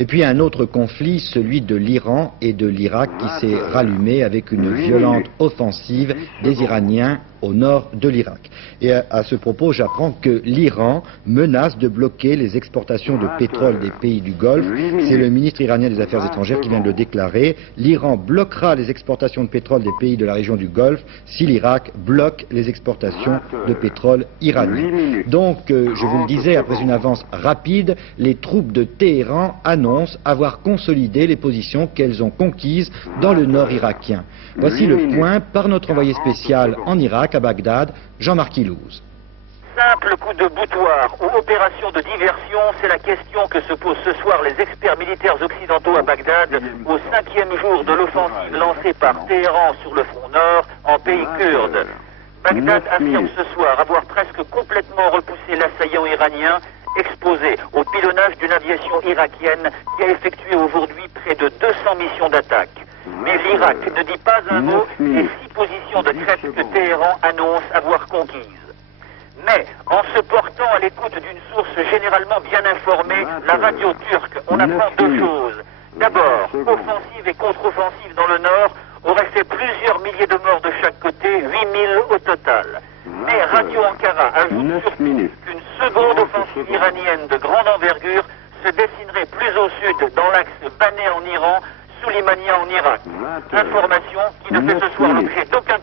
Et puis un autre conflit, celui de l'Iran et de l'Irak qui s'est rallumé avec une violente offensive des Iraniens au nord de l'Irak. Et à ce propos, j'apprends que l'Iran menace de bloquer les exportations de pétrole des pays du Golfe. C'est le ministre iranien des Affaires étrangères qui vient de le déclarer. L'Iran bloquera les exportations de pétrole des pays de la région du Golfe si l'Irak bloque les exportations de pétrole iranien. Donc, je vous le disais, après une avance rapide, les troupes de Téhéran annoncent avoir consolidé les positions qu'elles ont conquises dans le nord irakien. Voici le point par notre envoyé spécial en Irak, à Bagdad, Jean-Marc Ilouz. Simple coup de boutoir ou opération de diversion, c'est la question que se posent ce soir les experts militaires occidentaux à Bagdad au 5e jour de l'offensive lancée par Téhéran sur le front nord en pays kurde. Bagdad affirme ce soir avoir presque complètement repoussé l'assaillant iranien, exposé au pilonnage d'une aviation irakienne qui a effectué aujourd'hui près de 200 missions d'attaque. Mais l'Irak ne dit pas un mot des 6 positions de crête que Téhéran annonce avoir conquises. Mais, en se portant à l'écoute d'une source généralement bien informée, la radio turque, on apprend 2 choses. D'abord, offensive et contre-offensive dans le nord aurait fait plusieurs milliers de morts de chaque côté, 8000 au total. Mais Radio Ankara ajoute surtout qu'une seconde offensive iranienne de grande envergure se dessinerait plus au sud dans l'axe Bané en Iran, Souleymania en Irak. Information qui ne fait ce soir l'objet d'aucun